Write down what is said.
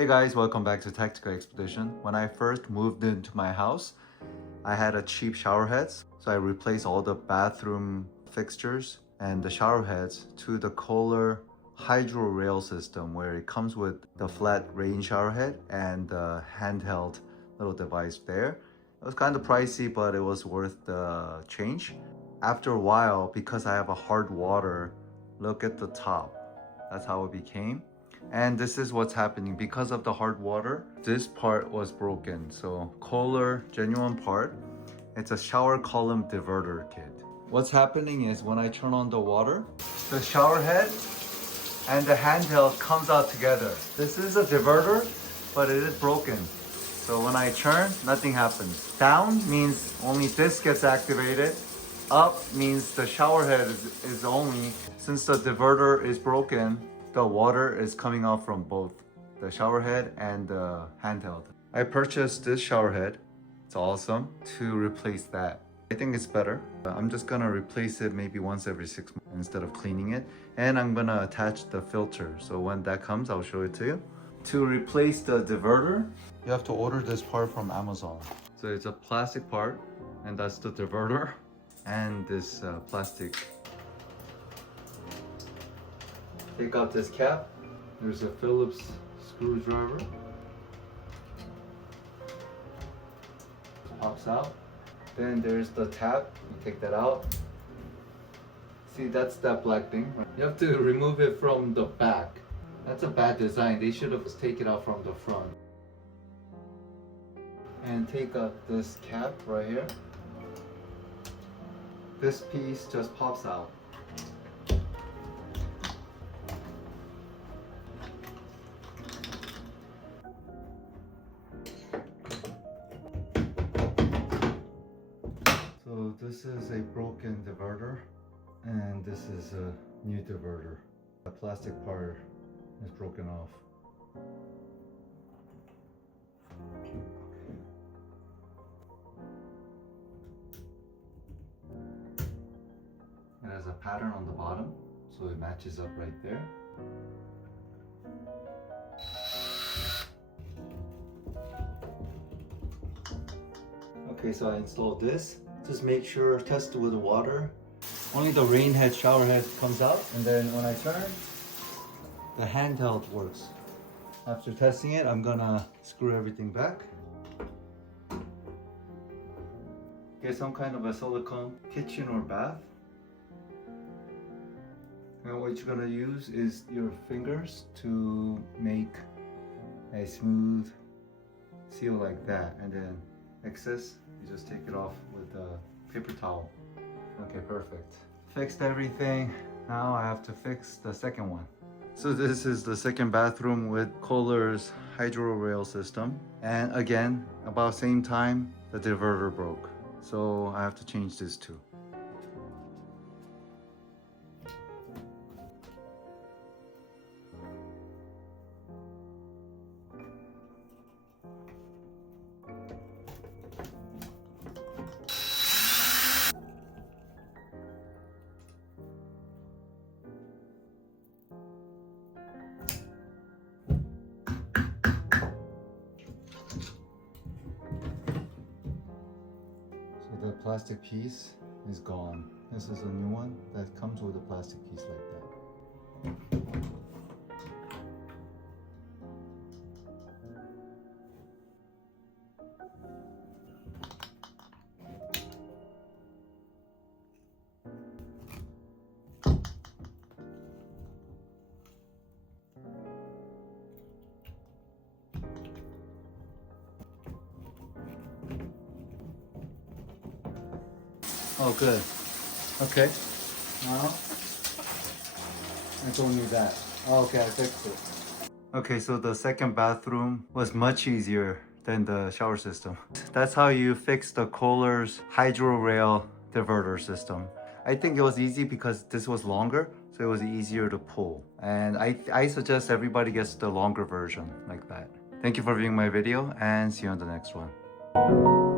Hey guys, welcome back to Tactical Expedition. When I first moved into my house, I had a cheap shower heads, so I replaced all the bathroom fixtures and the shower heads to the Kohler HydroRail system, where it comes with the flat rain shower head and the handheld little device there. It was kind of pricey, but it was worth the change. After a while, because I have a hard water, look at the top. That's how it became. And this is what's happening because of the hard water. This part was broken. So Kohler genuine part. It's a shower column diverter kit. What's happening is when I turn on the water, the shower head and the handheld comes out together. This is a diverter, but it is broken. So when I turn, nothing happens. Down means only this gets activated. Up means the shower head is only. Since the diverter is broken, the water is coming out from both the shower head and the handheld. I purchased this shower head. It's awesome to replace that. I think it's better. I'm just gonna replace it maybe once every 6 months instead of cleaning it. And I'm gonna attach the filter. So when that comes, I'll show it to you. To replace the diverter, you have to order this part from Amazon. So it's a plastic part, and that's the diverter. And this plastic. Take out this cap. There's a Phillips screwdriver. Pops out. Then there's the tab. You take that out. See, that's that black thing. You have to remove it from the back. That's a bad design. They should have taken it out from the front. And take out this cap right here. This piece just pops out. So this is a broken diverter, and this is a new diverter. The plastic part is broken off. It has a pattern on the bottom, so it matches up right there. Okay, so I installed this. Just make sure, test with the water. Only the rain head, shower head comes out, and then when I turn, the handheld works. After testing it, I'm gonna screw everything back. Get some kind of a silicone kitchen or bath. And what you're gonna use is your fingers to make a smooth seal like that, and then excess, you just take it off with a paper towel. Okay, perfect. Fixed everything. Now I have to fix the second one. So this is the second bathroom with Kohler's HydroRail system. And again, about same time, the diverter broke. So I have to change this too. The plastic piece is gone. This is a new one that comes with a plastic piece like that. Oh, good. Okay. Now, I don't need that. Oh, okay, I fixed it. Okay, so the second bathroom was much easier than the shower system. That's how you fix the Kohler's HydroRail Diverter system. I think it was easy because this was longer, so it was easier to pull. And I suggest everybody gets the longer version like that. Thank you for viewing my video, and see you on the next one.